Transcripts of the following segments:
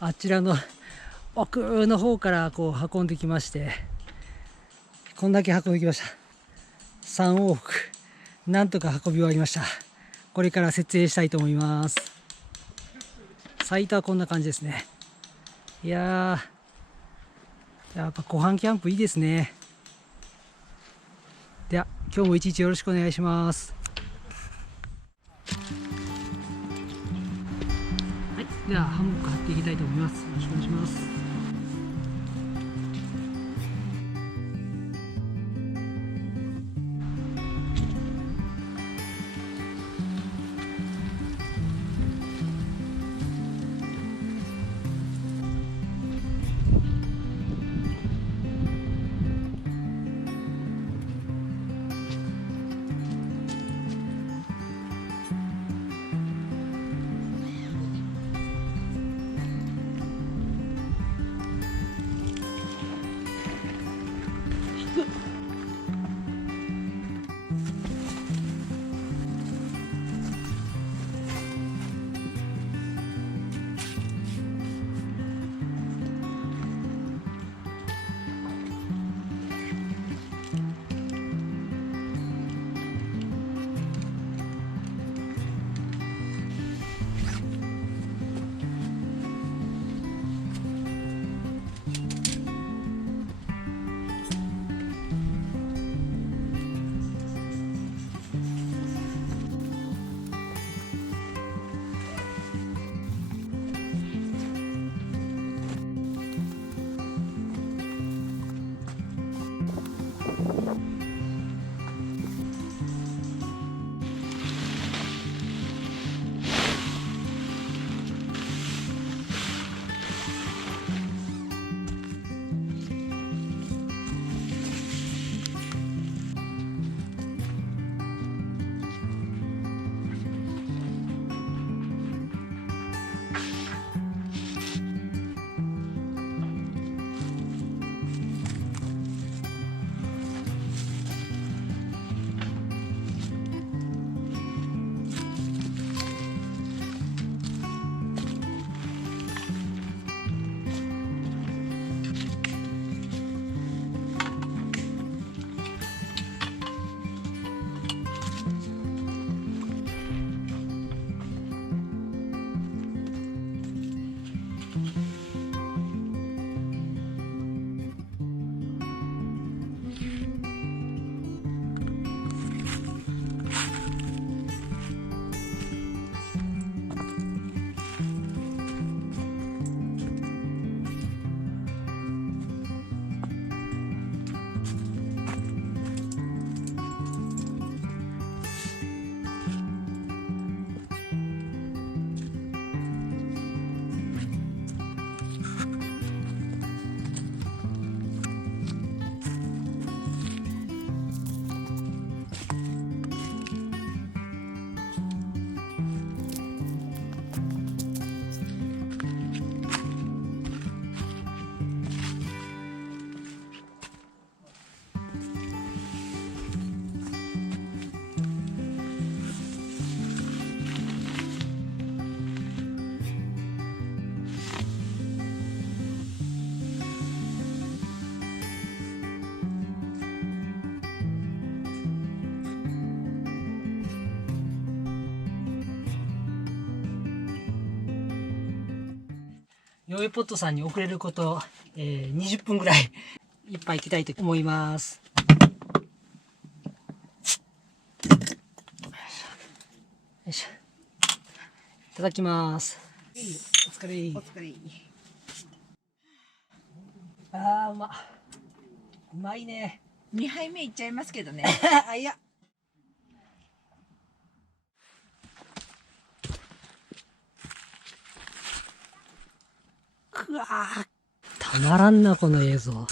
あちらの奥の方からこう運んできまして、こんだけ運んできました。3往復なんとか運び終わりました。これから設営したいと思います。サイトはこんな感じですね。いやー、やっぱ湖畔キャンプいいですね。では今日も一日よろしくお願いします。はい、ではハンモック張っていきたいと思います。よろしくお願いします。ヨエポットさんに遅れること、20分ぐらい一杯行きたいと思います。よいしょ。いただきます。お疲れ。お疲れ。あー、うまいね。2杯目いっちゃいますけどね。あ、いや。くわー、たまらんな、この映像。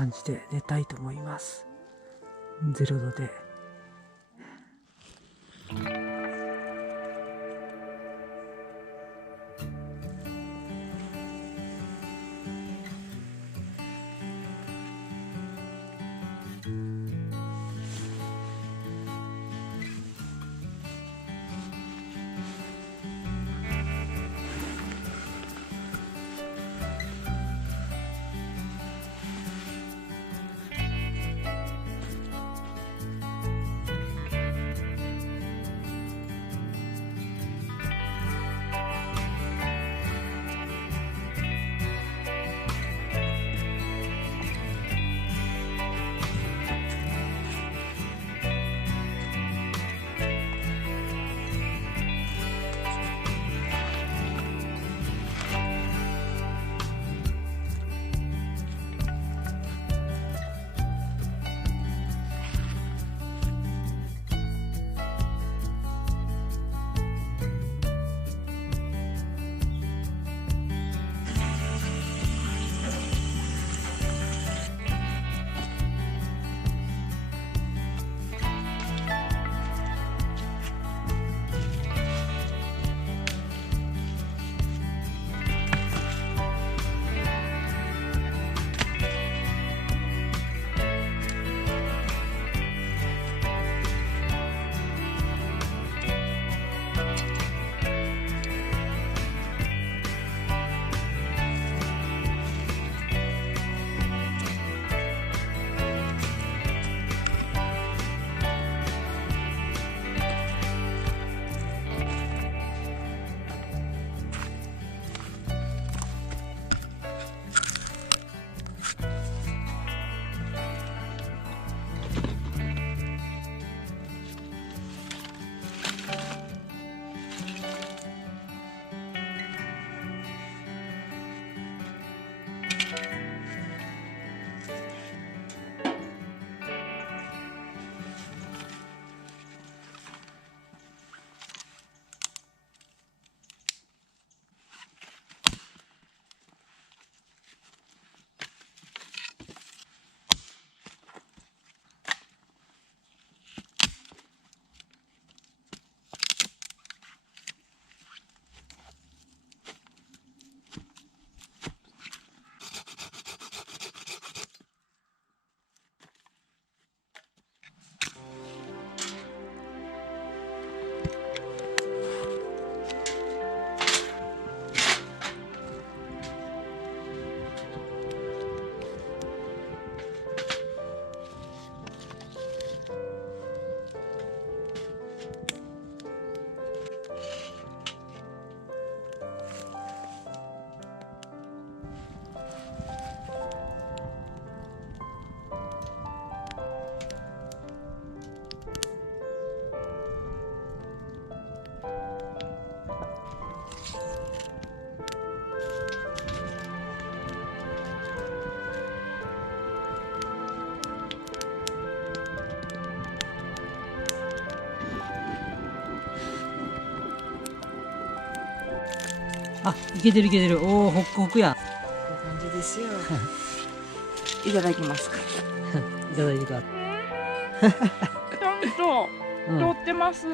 感じで寝たいと思います。0度で。あ、いけてるいけてる。おお、ホクホクや。こんな感じですよ。いただきますか。いただいてください。ちゃんと通ってます。